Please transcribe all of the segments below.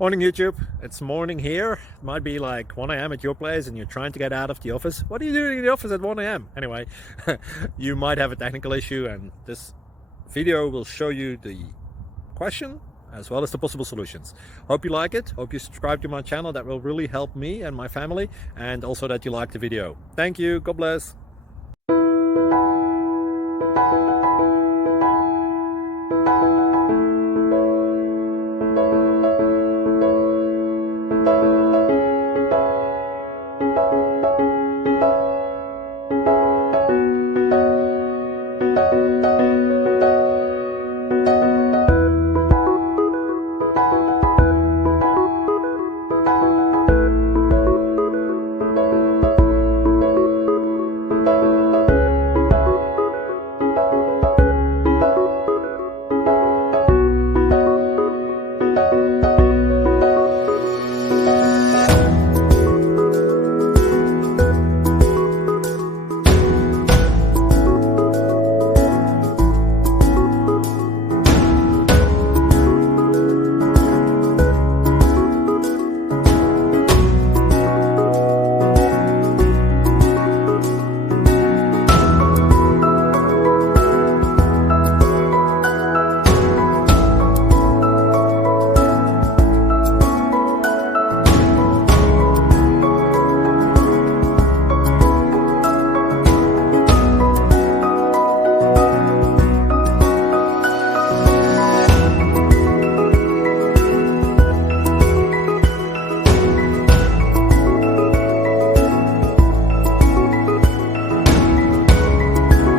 Morning YouTube, it's morning here. It might be like 1 a.m. at your place and you're trying to get out of the office. What are you doing in the office at 1 a.m.? Anyway, you might have a technical issue and this video will show you the question as well as the possible solutions. Hope you like it, hope you subscribe to my channel. That will really help me and my family, and also that you like the video. Thank you, God bless.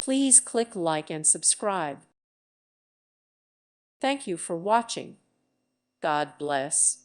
Please click like and subscribe. Thank you for watching. God bless.